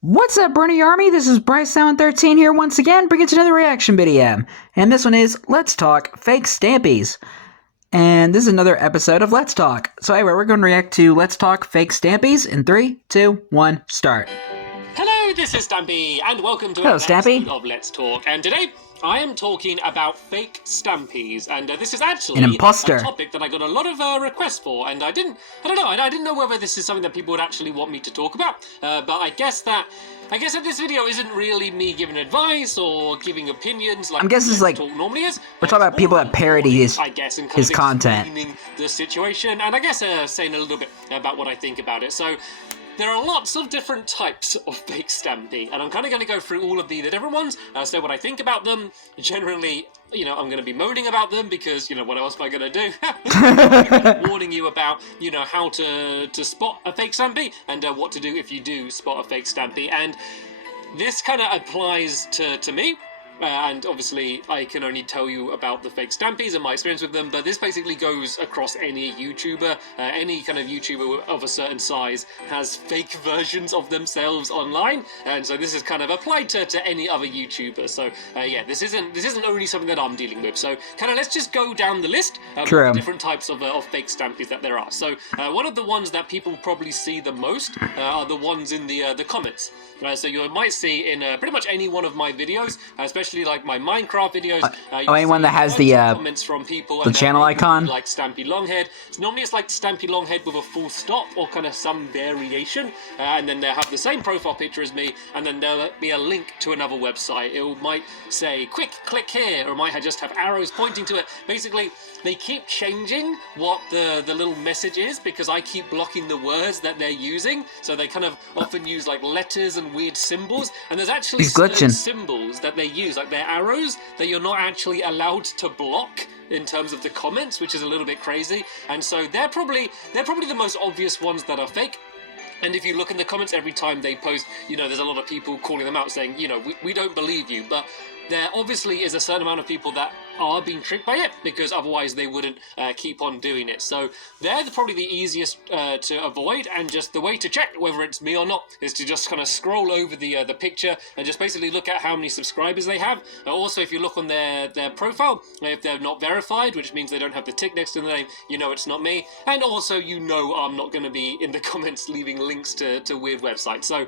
What's up, Bernie Army? This is BryceAllen13 here once again, bringing you another reaction video. And this one is Let's Talk Fake Stampys. And this is another episode of Let's Talk. So anyway, we're going to react to Let's Talk Fake Stampys in 3, 2, 1, start. Hello, this is Stampy, and welcome to Hello, another Stampy. episode of Let's Talk. And today, I am talking about fake Stampies, and this is actually An imposter. a topic that I got a lot of requests for, and I didn't know whether this is something that people would actually want me to talk about, but I guess that this video isn't really me giving advice or giving opinions like I'm guessing it's like Talk normally is. we're talking about people that parody his and kind his of content. explaining the situation, and I guess saying a little bit about what I think about it. So, there are lots of different types of fake Stampy, and I'm kind of going to go through all of the different ones, say what I think about them. Generally, I'm going to be moaning about them because, what else am I going to do? Warning you about, how to spot a fake Stampy and what to do if you do spot a fake Stampy. And this kind of applies to me. And obviously, I can only tell you about the fake Stampies and my experience with them, but this basically goes across any YouTuber. Any kind of YouTuber of a certain size has fake versions of themselves online, and so this is kind of applied to any other YouTuber. So yeah, this isn't only something that I'm dealing with. So kind of let's just go down the list of the different types of fake Stampies that there are. So one of the ones that people probably see the most are the ones in the comments. So you might see in pretty much any one of my videos, especially like my Minecraft videos. Anyone that has the comments from people, the channel icon, like Stampy Longhead. So normally it's like Stampy Longhead with a full stop or kind of some variation, and then they'll have the same profile picture as me, and then there'll be a link to another website. It might say quick click here, or it might just have arrows pointing to it. Basically, they keep changing what the little message is because I keep blocking the words that they're using, so they kind of often use like letters and weird symbols, and there's actually certain symbols that they use, like their arrows, that you're not actually allowed to block in terms of the comments, which is a little bit crazy. And so they're probably the most obvious ones that are fake. And if you look in the comments every time they post, there's a lot of people calling them out saying, we don't believe you, but there obviously is a certain amount of people that are being tricked by it, because otherwise they wouldn't keep on doing it. So they're probably the easiest to avoid, and just the way to check whether it's me or not is to just kind of scroll over the picture and just basically look at how many subscribers they have. Also, if you look on their profile, if they're not verified, which means they don't have the tick next to the name, it's not me. And also, I'm not going to be in the comments leaving links to weird websites. So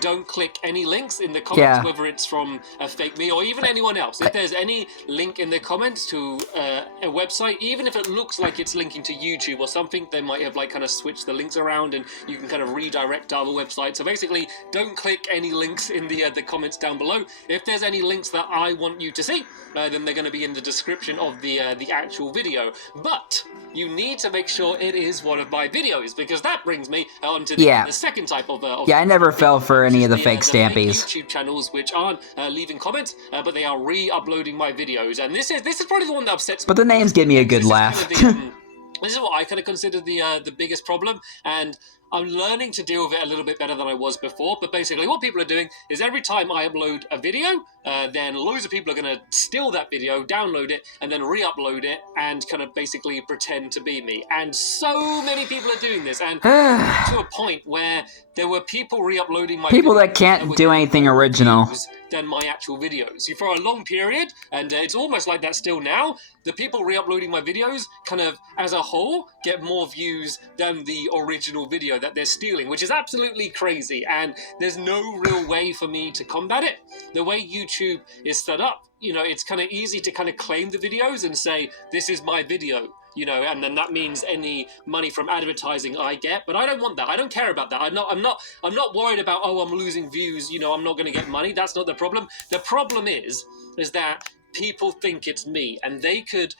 don't click any links in the comments, whether it's from a fake me or even anyone else. If there's any link in the comments to a website, even if it looks like it's linking to YouTube or something, they might have like kind of switched the links around and you can kind of redirect to other websites. So basically, don't click any links in the comments down below. If there's any links that I want you to see, then they're going to be in the description of the actual video. But you need to make sure it is one of my videos, because that brings me on to the second type of I never fell for any of the fake Stampies. YouTube channels which aren't leaving comments, but they are re-uploading my videos, and this is probably the one that upsets me. But the names give me a good laugh. This is what I kind of consider the biggest problem, and I'm learning to deal with it a little bit better than I was before. But basically what people are doing is every time I upload a video, then loads of people are going to steal that video, download it, and then re-upload it and kind of basically pretend to be me. And so many people are doing this, and to a point where there were people re-uploading my people that can't do anything original than my actual videos. So for a long period, and it's almost like that still now, the people re-uploading my videos kind of, as a whole, get more views than the original video that they're stealing, which is absolutely crazy, and there's no real way for me to combat it. The way YouTube is set up, it's kind of easy to kind of claim the videos and say, this is my video, and then that means any money from advertising I get. But I don't want that. I don't care about that. I'm not worried about, oh, I'm losing views, I'm not going to get money. That's not the problem. The problem is that people think it's me, and they could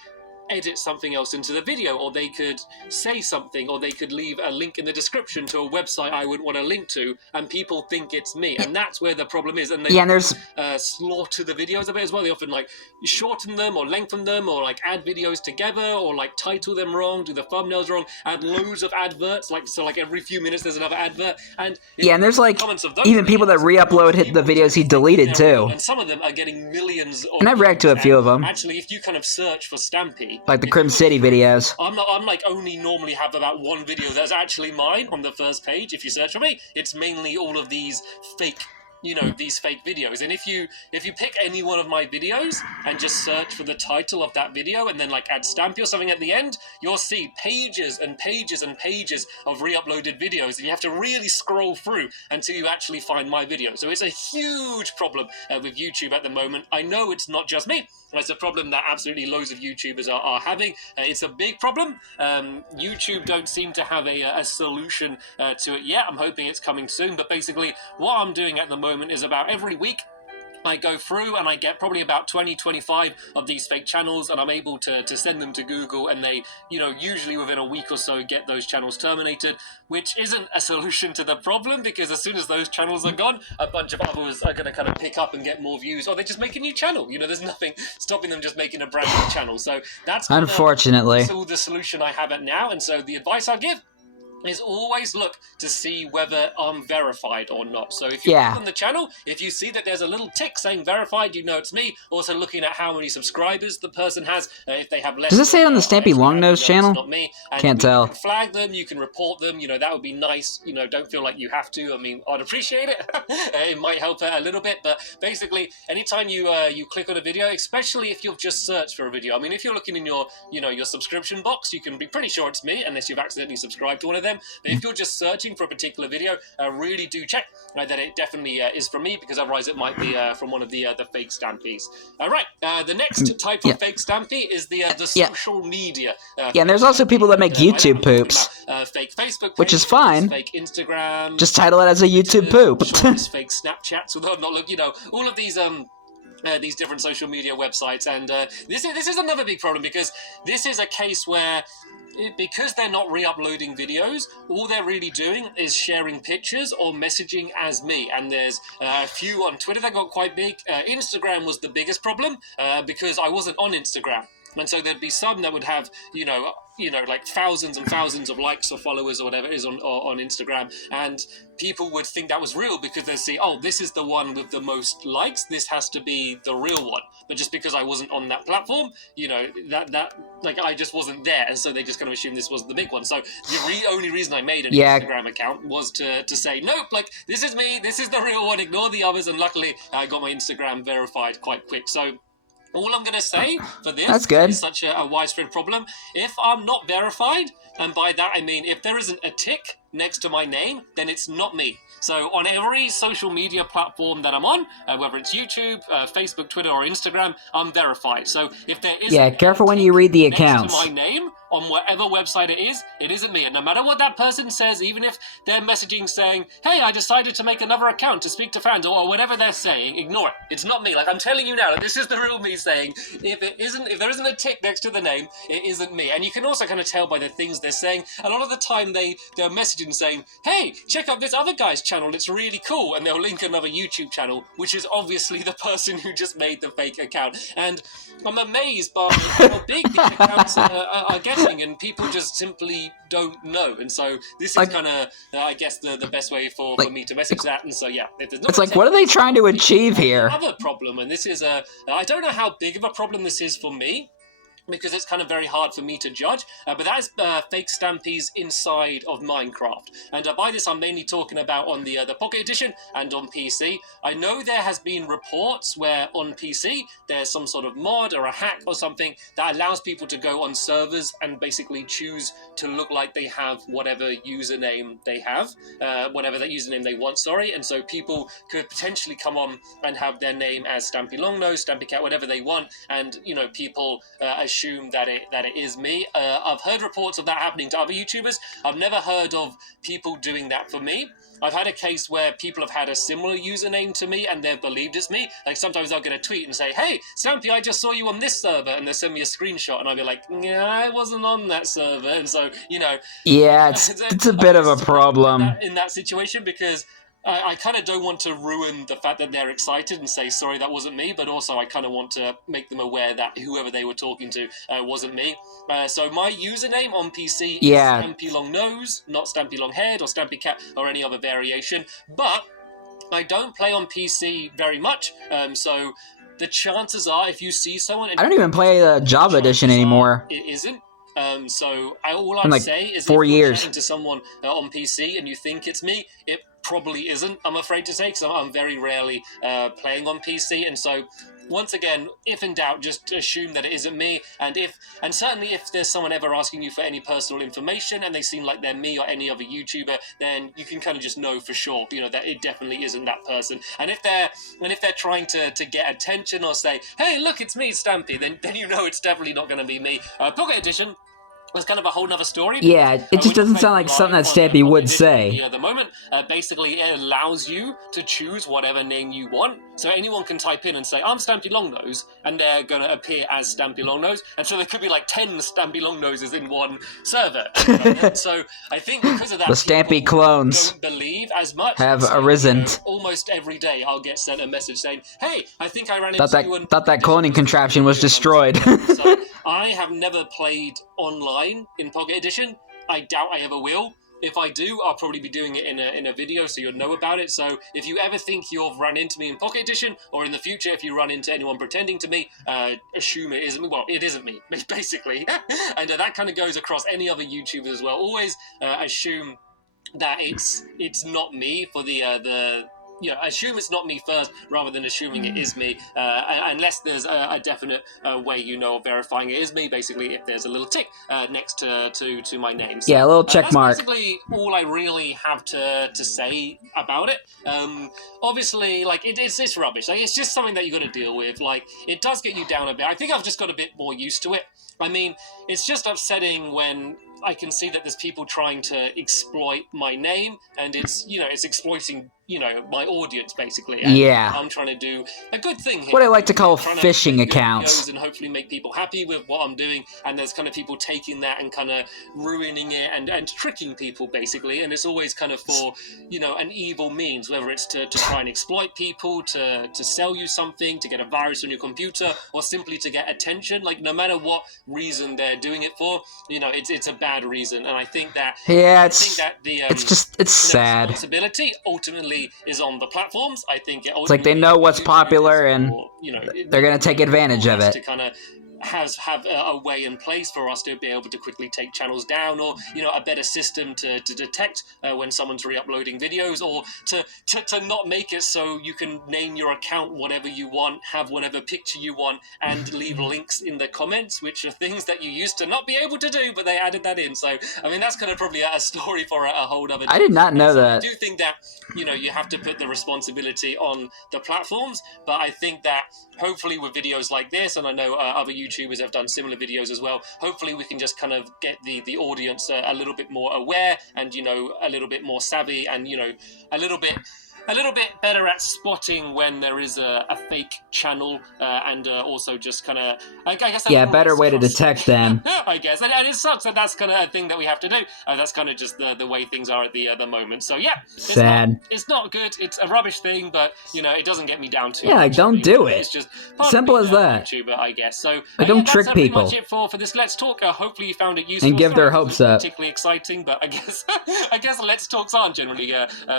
edit something else into the video, or they could say something, or they could leave a link in the description to a website I wouldn't want to link to, and people think it's me, and that's where the problem is. And they slaughter the videos a bit as well. They often like shorten them or lengthen them, or like add videos together, or like title them wrong, do the thumbnails wrong, add loads of adverts, like every few minutes there's another advert. And and there's like even people that re-upload the videos he deleted too, and some of them are getting millions. And I've reacted to a few of them. Actually, if you kind of search for Stampy, Like the Crim City videos. I'm like only normally have about one video that's actually mine on the first page. If you search for me, it's mainly all of these fake, these fake videos. And if you pick any one of my videos and just search for the title of that video and then like add Stampy or something at the end, you'll see pages and pages and pages of re-uploaded videos, and you have to really scroll through until you actually find my video. So it's a huge problem with YouTube at the moment. I know it's not just me. It's a problem that absolutely loads of YouTubers are having. It's a big problem. YouTube don't seem to have a solution to it yet. I'm hoping it's coming soon. But basically, what I'm doing at the moment is about every week, I go through and I get probably about 20, 25 of these fake channels, and I'm able to send them to Google, and they, usually within a week or so get those channels terminated, which isn't a solution to the problem, because as soon as those channels are gone, a bunch of others are going to kind of pick up and get more views, or they just make a new channel. There's nothing stopping them just making a brand new channel. So that's unfortunately all the solution I have at now. And so the advice I give is always look to see whether I'm verified or not. So if you're on the channel, if you see that there's a little tick saying verified, it's me. Also looking at how many subscribers the person has. If they have less... Does it say it on the Stampy Longnose channel? It's not me. And can't tell. You can flag them, you can report them, that would be nice. Don't feel like you have to. I mean, I'd appreciate it. It might help a little bit, but basically, anytime you click on a video, especially if you've just searched for a video. I mean, if you're looking in your, your subscription box, you can be pretty sure it's me, unless you've accidentally subscribed to one of them. But if you're just searching for a particular video, really do check that it definitely is from me, because otherwise it might be from one of the fake Stampys. Right, the next type of fake Stampy is the social media. And there's also people that make YouTube poops, fake Facebook pages, which is fine. Fake Instagram. Just title it as a YouTube poop. Fake Snapchats, although I'm not looking, all of these different social media websites, and this is another big problem, because this is a case where, because they're not re-uploading videos, all they're really doing is sharing pictures or messaging as me. And there's a few on Twitter that got quite big. Instagram was the biggest problem, because I wasn't on Instagram. And so there'd be some that would have, like thousands and thousands of likes or followers or whatever it is on Instagram. And people would think that was real, because they'd see, oh, this is the one with the most likes, this has to be the real one. But just because I wasn't on that platform, that I just wasn't there. And so they just kind of assumed this was the big one. So the only reason I made an Instagram account was to say, nope, like, this is me, this is the real one, ignore the others. And luckily, I got my Instagram verified quite quick. So all I'm going to say for this is such a widespread problem. If I'm not verified, and by that I mean if there isn't a tick next to my name, then it's not me. So on every social media platform that I'm on, whether it's YouTube, Facebook, Twitter, or Instagram, I'm verified. So if there isn't careful when you read the accounts. Next to my name on whatever website it isn't me. And no matter what that person says, even if they're messaging saying, hey, I decided to make another account to speak to fans, or whatever they're saying, ignore it. It's not me. Like, I'm telling you now, like, this is the real me saying, if there isn't a tick next to the name, it isn't me. And you can also kind of tell by the things they're saying. A lot of the time they're messaging saying, hey, check out this other guy's channel, it's really cool. And they'll link another YouTube channel, which is obviously the person who just made the fake account. And I'm amazed by how big these accounts are getting, and people just simply don't know. And so this is kind of, I guess, the best way for me to message that. And so, yeah. It's like, what are they trying to achieve here? Another problem, and this is I don't know how big of a problem this is for me, because it's kind of very hard for me to judge, but that is fake Stampys inside of Minecraft. And by this I'm mainly talking about on the Pocket Edition and on PC. I know there has been reports where on PC there's some sort of mod or a hack or something that allows people to go on servers and basically choose to look like they have whatever username they have, whatever that username they want, sorry. And so people could potentially come on and have their name as Stampy Longnose, Stampy Cat, whatever they want, and people assume that it is me. I've heard reports of that happening to other YouTubers. I've never heard of people doing that for me. I've had a case where people have had a similar username to me and they've believed it's me. Like, sometimes I'll get a tweet and say, hey, Stampy, I just saw you on this server, and they'll send me a screenshot and I'll be like, yeah, I wasn't on that server. And so, yeah, it's a bit of a problem in that situation, because I kind of don't want to ruin the fact that they're excited and say, sorry, that wasn't me, but also I kind of want to make them aware that whoever they were talking to wasn't me. So my username on PC is Stampy Longnose, not Stampy Longhead or Stampy Cat or any other variation, but I don't play on PC very much, so the chances are, if you see someone, and I don't even play the Java edition anymore. It isn't. So all In I'd like say is 4 if you're years. chatting to someone on PC and you think it's me, it probably isn't, I'm afraid to say, because I'm very rarely playing on PC, and so once again, if in doubt, just assume that it isn't me, and certainly if there's someone ever asking you for any personal information and they seem like they're me or any other YouTuber, then you can kind of just know for sure, you know, that it definitely isn't that person. And if they're trying to get attention or say, hey, look, it's me, Stampy, then you know it's definitely not going to be me. Pocket Edition was kind of a whole nother story. Yeah, it just doesn't sound like something that Stampy would say. At the moment, basically, it allows you to choose whatever name you want. So anyone can type in and say, I'm Stampy Longnose, and they're going to appear as Stampy Longnose. And so there could be like 10 Stampy Longnoses in one server. So I think because of that, the Stampy clones don't believe as much. Have arisen. You know, almost every day I'll get sent a message saying, hey, I think I ran into you. Thought that cloning contraption was destroyed. So I have never played online in Pocket Edition. I doubt I ever will. If I do, I'll probably be doing it in a video so you'll know about it. So if you ever think you've run into me in Pocket Edition, or in the future if you run into anyone pretending to me, assume it isn't me. Well, it isn't me, basically. And that kind of goes across any other YouTubers as well. Always assume that it's not me for the assume it's not me first rather than assuming it is me, unless there's a definite way, you know, of verifying it is me. Basically, if there's a little tick next to my name. So, yeah, a little check mark. That's basically all I really have to say about it. Obviously, like, it's rubbish. Like, it's just something that you got to deal with. Like, it does get you down a bit. I think I've just got a bit more used to it. I mean, it's just upsetting when I can see that there's people trying to exploit my name, and it's exploiting, my audience, basically. And yeah. I'm trying to do a good thing here. What I like to call phishing accounts. And hopefully make people happy with what I'm doing, and there's kind of people taking that and kind of ruining it and tricking people, basically. And it's always kind of for, an evil means, whether it's to try and exploit people, to sell you something, to get a virus on your computer, or simply to get attention. Like, no matter what reason they're doing it for, it's a bad reason. And I think that it's sad. Responsibility ultimately is on the platforms. I think it's like they know what's popular and they're going to take advantage of it. To kind of have a way in place for us to be able to quickly take channels down, or a better system to detect when someone's re-uploading videos, or to not make it so you can name your account whatever you want, have whatever picture you want, and leave links in the comments, which are things that you used to not be able to do, but they added that in. So I mean, that's kind of probably a story for a whole other day. I did not know that. I do think that you have to put the responsibility on the platforms, but I think that hopefully with videos like this, and I know other YouTubers have done similar videos as well, hopefully we can just kind of get the audience a little bit more aware, and a little bit more savvy, and a little bit better at spotting when there is a fake channel, and also just kind of, I guess... better way to detect them. I guess. And it sucks that that's kind of a thing that we have to do. That's kind of just the way things are at the moment. So, yeah. Sad. It's not good. It's a rubbish thing, but, it doesn't get me down too much. Yeah, don't do it. It's just simple as that. YouTuber, I guess. So, don't trick people. That's pretty much it for this Let's Talk. Hopefully you found it useful. And give their hopes up. Particularly exciting, but I guess Let's Talks aren't generally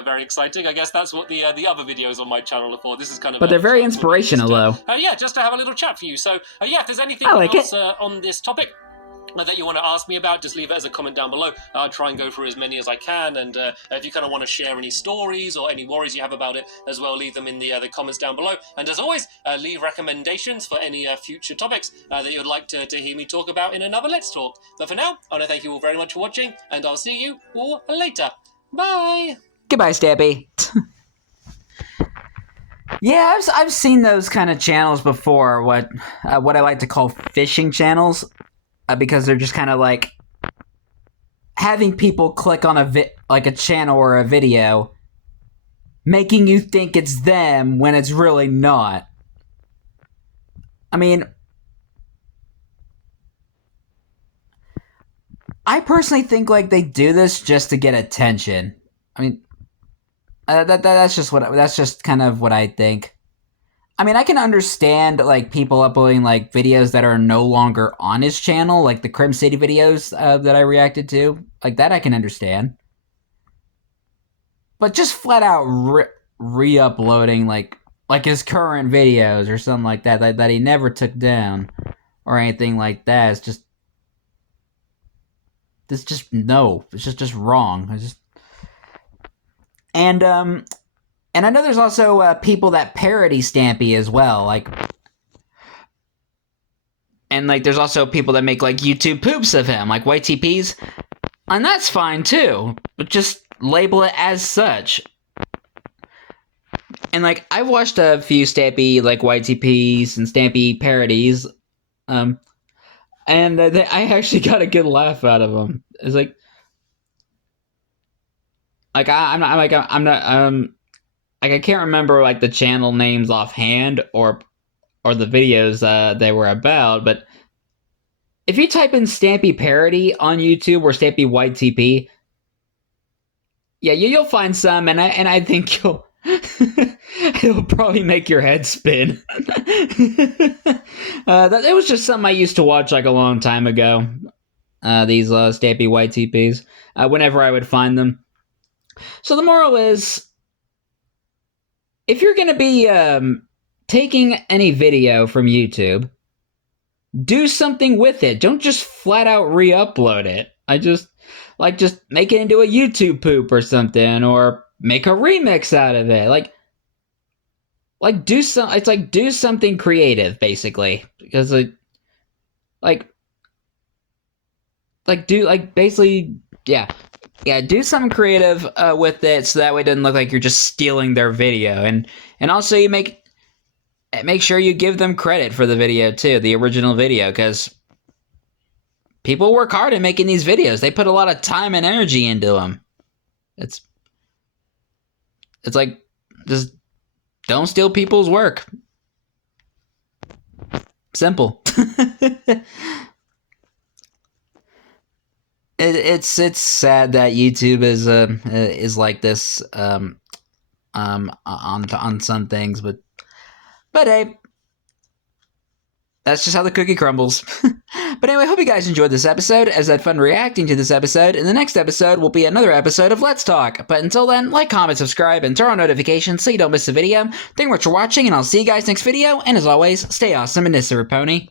very exciting. I guess that's what the other videos on my channel are for. This is kind of... But they're very inspirational, though. Just to have a little chat for you. So, if there's anything else on this topic that you want to ask me about, just leave it as a comment down below. I'll try and go through as many as I can, and if you kind of want to share any stories or any worries you have about it as well, leave them in the comments down below. And as always, leave recommendations for any future topics that you'd like to hear me talk about in another Let's Talk. But for now, I want to thank you all very much for watching, and I'll see you all later. Bye! Goodbye, Stampy. Yeah, I've seen those kind of channels before, what I like to call phishing channels, because they're just kind of like having people click on a channel or a video, making you think it's them when it's really not. I mean, I personally think like they do this just to get attention. I mean, that's just kind of what I think. I mean, I can understand like people uploading like videos that are no longer on his channel, like the Crim City videos that I reacted to, like that I can understand. But just flat out re-uploading like like his current videos or something like that he never took down or anything like that. It's just no. It's just wrong. And I know there's also people that parody Stampy as well, like. And, like, there's also people that make, like, YouTube poops of him, like YTPs. And that's fine, too. But just label it as such. And, like, I've watched a few Stampy, like, YTPs and Stampy parodies. And I actually got a good laugh out of them. It's like... Like, I can't remember, like, the channel names offhand or the videos they were about, but if you type in Stampy parody on YouTube or Stampy YTP, yeah, you'll find some, and I think it'll probably make your head spin. It was just something I used to watch like a long time ago. These Stampy YTPs, whenever I would find them. So the moral is, if you're gonna be taking any video from YouTube, do something with it. Don't just flat out re-upload it. Just make it into a YouTube poop or something, or make a remix out of it. Do something creative, basically, because do something creative with it, so that way it doesn't look like you're just stealing their video, and also you make sure you give them credit for the video too, the original video, because people work hard at making these videos. They put a lot of time and energy into them. It's like, just don't steal people's work. Simple. It's sad that YouTube is like this on some things, but hey, that's just how the cookie crumbles. But anyway, I hope you guys enjoyed this episode, as I had fun reacting to this episode. And the next episode will be another episode of Let's Talk. But until then, like, comment, subscribe, and turn on notifications so you don't miss a video. Thank you much for watching, and I'll see you guys next video. And as always, stay awesome and this is Pony.